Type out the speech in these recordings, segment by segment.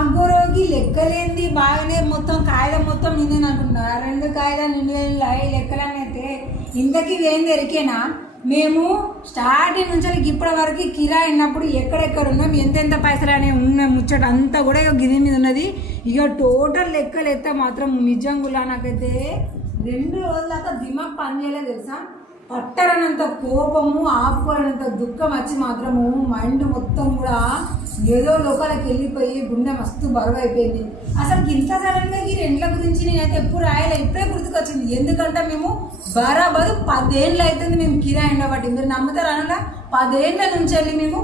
అగ్గోరోగి లెక్కలేంది బాగానే మొత్తం కాయల మొత్తం నిందని అంటున్నా 2 కాయలు నిండి లెక్కలని అయితే ఇంతకీ ఏం దొరికేనా మేము స్టార్టింగ్ నుంచి ఇప్పటి వరకు కిరాయి అయినప్పుడు ఎక్కడెక్కడ ఉన్నాం ఎంతెంత పైసలు అనే ఉన్న ముచ్చట అంతా కూడా ఇక గిరి మీద ఉన్నది. ఇక టోటల్ లెక్కలు ఎత్తే మాత్రం నిజంగా నాకైతే 2 రోజుల దాకా దిమాగ్ పని చేయలేదు తెలుసా. పట్టరనంత కోపము ఆపుకోరనంత దుఃఖం వచ్చి మాత్రము మైండ్ మొత్తం కూడా ఏదో లోకాలకు వెళ్ళిపోయి గుండె మస్తు బరువు అయిపోయింది. అసలు ఇంత సడన్గా ఈ రెండ్ల గురించి నేనైతే ఎప్పుడు రాయలే, ఇప్పుడే గుర్తుకొచ్చింది. ఎందుకంటే మేము బరాబరు 10 ఏళ్ళు అవుతుంది మేము కిరాయి ఉండబట్టి. మీరు నమ్ముతారు అనలా 10 ఏళ్ళ నుంచి వెళ్ళి మేము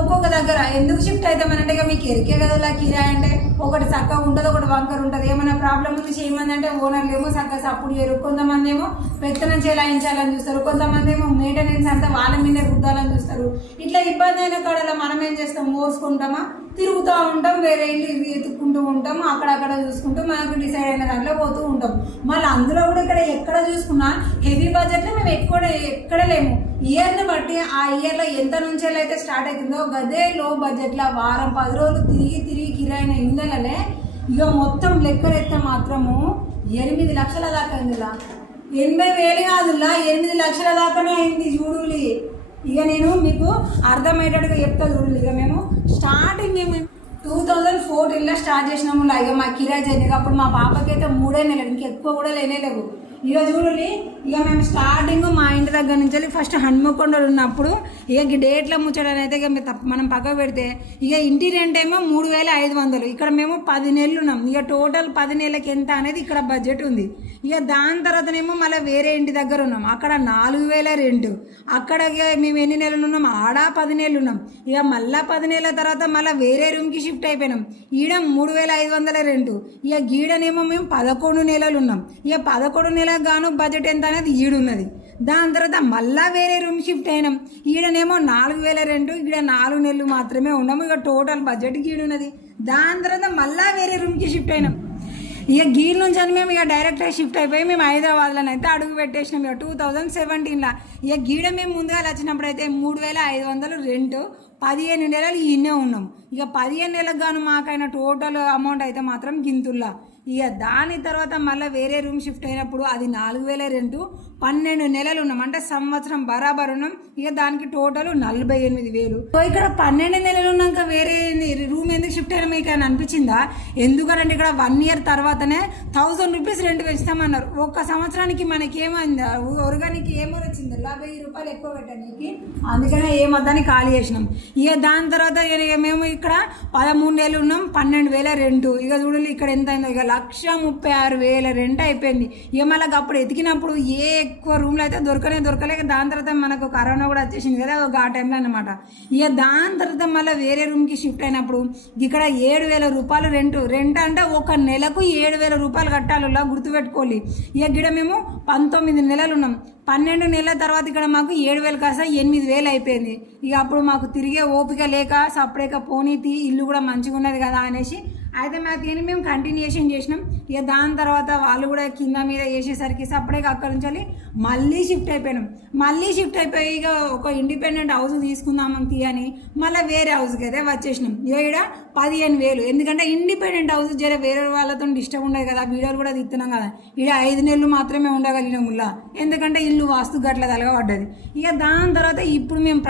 ఒక్కొక్క దగ్గర ఎందుకు షిఫ్ట్ అవుతామనంటే ఇక మీకు ఎరికే కదా కిరాయి అంటే ఒకటి చక్కగా ఉంటుంది, ఒకటి వంకర ఉంటుంది. ఏమైనా ప్రాబ్లం ఉంది చేయమంది అంటే ఓనర్లు ఏమో చక్కగా సప్పుడు చేయరు. కొంతమంది ఏమో పెత్తనం చేలాయించాలని చూస్తారు, కొంతమంది ఏమో మెయింటెనెన్స్ అంతా వాళ్ళ మీద రుద్దాలని చూస్తారు. ఇట్లా ఇబ్బంది అయిన కాడలో మనం ఏం చేస్తాం, మోసుకుంటామా తిరుగుతూ ఉంటాం, వేరే ఇల్లు ఎత్తుక్కుంటూ ఉంటాం, అక్కడక్కడ చూసుకుంటూ మనకు డిసైడ్ అయిన దాంట్లో పోతూ ఉంటాం. మళ్ళీ అందులో కూడా ఇక్కడ ఎక్కడ చూసుకున్నా హెవీ బడ్జెట్లో మేము ఎక్కడ లేము. ఇయర్ని బట్టి ఆ ఇయర్లో ఎంత నుంచి అయితే స్టార్ట్ అవుతుందో గదే లో బడ్జెట్లో వారం 10 రోజులు తిరిగి కిరాయిన ఇండ్లనే ఇక మొత్తం లెక్కలు ఎత్తే మాత్రము 8 లక్షల దాకా అయిందిలా. 80,000 కాదులా 8 లక్షల దాకానే అయింది చూడులి. ఇక నేను మీకు అర్థమయ్యేటట్టుగా చెప్తా చూడాలి. ఇక మేము స్టార్టింగ్ మేము 2014లో స్టార్ట్ చేసినాము. ఇక మా కిరాయి జర్నీ అప్పుడు మా పాపకైతే 3 నెలలు, ఇంకెక్కువ కూడా లేనేలేవు. ఇక చూడండి, ఇక మేము స్టార్టింగ్ మా ఇంటి దగ్గర నుంచి వెళ్ళి ఫస్ట్ హన్మకొండలు ఉన్నప్పుడు ఇక డేట్ల ముచ్చడని అయితే ఇక మనం పక్కకు పెడితే ఇక ఇంటి రెంట్ ఏమో 3,500. ఇక్కడ మేము 10 నెలలు ఉన్నాం. ఇక టోటల్ 10 నెలలకి ఎంత అనేది ఇక్కడ బడ్జెట్ ఉంది. ఇక దాని తర్వాతనేమో మళ్ళీ వేరే ఇంటి దగ్గర ఉన్నాం, అక్కడ 4,000 రెంట్. అక్కడ మేము ఎన్ని నెలలు ఉన్నాం, ఆడ 10 నెలలు ఉన్నాం. ఇక మళ్ళీ 10 నెలల తర్వాత మళ్ళీ వేరే రూమ్కి షిఫ్ట్ అయిపోయినాం, ఈడ 3,500 రెంట్. ఇక గీడనేమో మేము 11 నెలలు ఉన్నాం. ఇక 11 నెలలకు గాను బడ్జెట్ ఎంత అనేది ఈడున్నది. దాని తర్వాత మళ్ళీ వేరే రూమ్ షిఫ్ట్ అయినాం, ఈడనేమో 4,000 రెంట్. ఈడ 4 నెలలు మాత్రమే ఉన్నాము. ఇక టోటల్ బడ్జెట్ గీడున్నది. దాని తర్వాత మళ్ళీ వేరే రూమ్కి షిఫ్ట్ అయినాం. ఇక గీర్ నుంచి అని మేము ఇక డైరెక్ట్గా షిఫ్ట్ అయిపోయి మేము హైదరాబాద్లో అయితే అడుగు పెట్టేసినాం ఇక 2017లో. ఇక గీడ మేము ముందుగా వచ్చినప్పుడు అయితే 3,500 రెంట్, 15 నెలలు ఈయనే ఉన్నాం. ఇక 15 నెలలకు గాను మాకైన టోటల్ అమౌంట్ అయితే మాత్రం గింతుల్లా. ఇక దాని తర్వాత మళ్ళీ వేరే రూమ్ షిఫ్ట్ అయినప్పుడు అది 4,000 రెంట్, 12 నెలలు ఉన్నాం, అంటే సంవత్సరం బరాబర్ ఉన్నాం. ఇక దానికి టోటల్ 48,000. ఇక్కడ 12 నెలలు ఉన్నాక వేరే రూమ్ ఎందుకు షిఫ్ట్ అయినా మీకు అని అనిపించిందా? ఎందుకనంటే ఇక్కడ 1 ఇయర్ తర్వాతనే 1,000 రూపీస్ రెంట్ పెంచుతామన్నారు. ఒక్క సంవత్సరానికి మనకేమైందా, ఒరగానికి ఏమో వచ్చింది 1000 రూపాయలు ఎక్కువ పెట్టడానికి, అందుకనే ఏమొద్దని ఖాళీ చేసినాం. ఇక దాని తర్వాత మేము ఇక్కడ 13 నెలలు ఉన్నాం, 12,000 రెంట్. ఇక చూడాలి ఇక్కడ ఎంత అయిందో, ఇక 1,36,000 రెంట్ అయిపోయింది. ఇక మళ్ళీ అప్పుడు ఎతికినప్పుడు ఎక్కువ రూమ్లో అయితే దొరకలేక దాని తర్వాత మనకు కరోనా కూడా వచ్చేసింది కదా ఆ టైంలో అనమాట. ఇక దాని తర్వాత మళ్ళీ వేరే రూమ్కి షిఫ్ట్ అయినప్పుడు ఇక్కడ 7,000 రూపాయలు రెంట్ అంటే ఒక నెలకు 7,000 రూపాయలు కట్టాలి, గుర్తుపెట్టుకోవాలి. ఇక గిడ మేము 19 నెలలు ఉన్నాం. 12 నెలల తర్వాత ఇక్కడ మాకు 7,000 కాస్త 8,000 అయిపోయింది. ఇక అప్పుడు మాకు తిరిగే ఓపిక లేక సపరేట్గా పోనీతి ఇల్లు కూడా మంచిగా ఉన్నది కదా అనేసి అయితే మాకు మేము కంటిన్యూషన్ చేసినాం. ఇక దాని తర్వాత వాళ్ళు కూడా కింద మీద వేసేసరికి సపరేట్గా అక్కడ నుంచి మళ్ళీ షిఫ్ట్ అయిపోయినాం. మళ్ళీ షిఫ్ట్ అయిపోయి ఇక ఒక ఇండిపెండెంట్ హౌస్ తీసుకుందామని తీయని మళ్ళీ వేరే హౌస్కి అయితే వచ్చేసినాం. ఇక ఇక్కడ 15,000, ఎందుకంటే ఇండిపెండెంట్ హౌస్ జర వేరే వాళ్ళతో డిస్టర్బ్ ఉండదు కదా, వీడియోలు కూడా తీస్తున్నాం కదా. ఇక్కడ 5 నెలలు మాత్రమే ఉండగలిగినాం ముల్లా, ఎందుకంటే ఇల్లు వాస్తు గట్ల తలగబడ్డది. ఇక దాని తర్వాత ఇప్పుడు మేము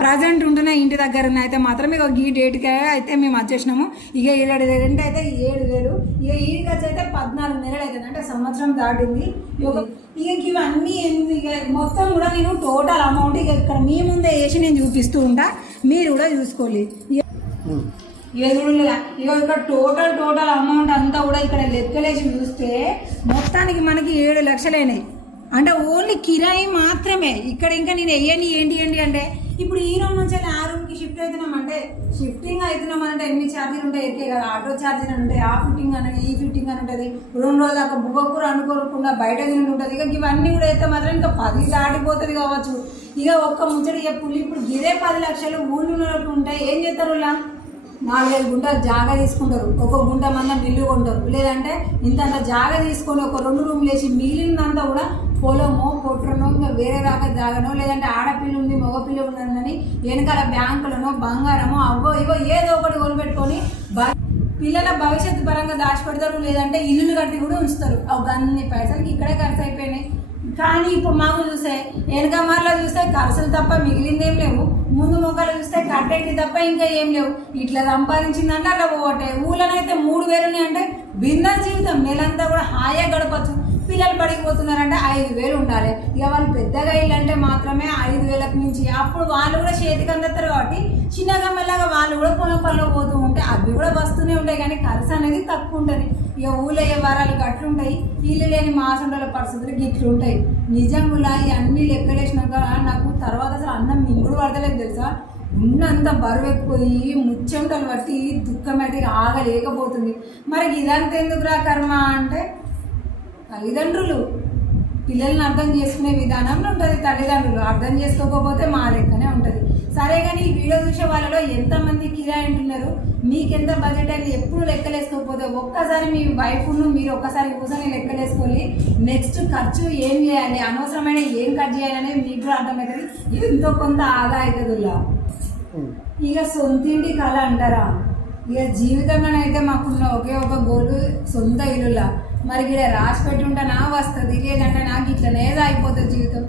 ప్రజెంట్ ఉంటున్న ఇంటి దగ్గర అయితే మాత్రం ఇక ఈ డేట్కి అయితే మేము వచ్చేసినాము. ఇక ఇలా రెంట్ అయితే 7,000. ఇక ఈడికి వచ్చి అయితే 14 నెలలు అవుతుంది, అంటే సంవత్సరం దాటింది. ఇక ఇవన్నీ ఇక మొత్తం కూడా నేను టోటల్ అమౌంట్ ఇక ఇక్కడ మీ ముందే వేసి నేను చూపిస్తూ ఉంటా, మీరు కూడా చూసుకోవాలి. ఇక ఇక్కడ టోటల్ అమౌంట్ అంతా కూడా ఇక్కడ లెక్కలేసి చూస్తే మొత్తానికి మనకి 7 లక్షలు అయినాయి. అంటే ఓన్లీ కిరాయి మాత్రమే. ఇక్కడ ఇంకా నేను వేయని ఏంటి అంటే ఇప్పుడు ఈ రూమ్ నుంచి ఆ రూమ్కి షిఫ్ట్ అవుతున్నామంటే అవుతున్నామంటే ఎన్ని ఛార్జీలు ఉంటాయి ఎక్కే కదా, ఆటో ఛార్జీలు అని ఉంటాయి, ఆ ఫిట్టింగ్ అని ఈ ఫిట్టింగ్ అని ఉంటుంది, 2 రోజులు దాకా బువ్వకూర అనుకోకుండా బయట తిని ఉంటుంది. ఇక ఇవన్నీ కూడా అయితే మాత్రం ఇంకా 10 దాటిపోతుంది కావచ్చు. ఇక ఒక్క ముచ్చట చెప్పులు ఇప్పుడు ఇదే 10 లక్షలు ఊళ్ళో ఉంటాయి. ఏం చేస్తారు, 4-5 గుంటలు జాగా తీసుకుంటారు, ఒక గుంట మందం బిల్లు కొంటారు, లేదంటే ఇంతంత జాగా తీసుకొని ఒక 2 రూమ్లు వేసి మిగిలినంతా కూడా పొలమో కొట్రనో ఇంకా వేరే రాక జాగనో, లేదంటే ఆడపిల్ల ఉంది మగపిల్ల ఉన్నదని వెనకాల బ్యాంకులనో బంగారమో అవ్వో ఇవో ఏదో ఒకటి కొనిపెట్టుకొని పిల్లల భవిష్యత్తు పరంగా దాచిపెడతారు, లేదంటే ఇల్లులు కట్టి కూడా ఉంచుతారు. అన్ని పైసలకి ఇక్కడే ఖర్చు అయిపోయినాయి. కానీ ఇప్పుడు మాకు చూస్తే వెనక మార్లో చూస్తే ఖర్చులు తప్ప మిగిలిందేం లేవు, ముందు మొక్కలు చూస్తే కట్టేటి తప్ప ఇంకా ఏం లేవు. ఇట్లా సంపాదించిందంటే అట్లా పోవటే. ఊళ్ళనైతే 3,000 అంటే బిజినెస్ జీవితం, నెలంతా కూడా హాయిగా గడపచ్చు. పిల్లలు పడిపోతున్నారంటే 5,000 ఉండాలి. ఇక వాళ్ళు పెద్దగా ఇల్లు అంటే మాత్రమే 5,000కు మించి. అప్పుడు వాళ్ళు కూడా చేతికి అందతారు కాబట్టి చిన్నగా మెల్లగా వాళ్ళు కూడా పొలం పనులు పోతూ ఉంటే అవి కూడా వస్తూనే ఉంటాయి. కానీ ఖర్చు అనేది తక్కువ ఉంటుంది. ఇక ఊళ్ళో వారాలు గట్లుంటాయి, ఇల్లు లేని మాసండల పరిస్థితులు గిట్లు ఉంటాయి. నిజంగా ఇవన్నీ లెక్కలేసినాక నాకు తర్వాత అసలు అన్నం మింగుడు పడతలేదు తెలుసా. ఉన్నంత బరువు ఎక్కుపోయి ముచ్చెమటలు బట్టి దుఃఖమేటి ఆగలేకపోతుంది. మరి ఇదంతా ఎందుకురా కర్మ అంటే, తల్లిదండ్రులు పిల్లల్ని అర్థం చేసుకునే విధానంలో ఉంటుంది. తల్లిదండ్రులు అర్థం చేసుకోకపోతే మా లెక్కనే ఉంటుంది. సరే, కానీ ఈ వీడియో చూసే వాళ్ళలో ఎంతమంది కిరాయి అంటున్నారు, మీకెంత బడ్జెట్ అయింది ఎప్పుడు లెక్కలేసుకోకపోతే ఒక్కసారి మీ వైఫ్ను మీరు ఒక్కసారి కూర్చొని లెక్కలేసుకోవాలి. నెక్స్ట్ ఖర్చు ఏం చేయాలి, అనవసరమైన ఏం కట్ చేయాలి అనేది మీకు కూడా అర్థమవుతుంది. ఎంతో కొంత ఆదా అవుతుందిలా. ఇక సొంతింటి కళ అంటారా, ఇక జీవితంలోనైతే మాకున్న ఒకే ఒక గోలు సొంత ఇల్లులా. మరి ఇక్కడ రాసి పెట్టి ఉంటే నా వస్తుంది, లేదంటే నాకు ఇట్లనే అయిపోతుంది జీవితం.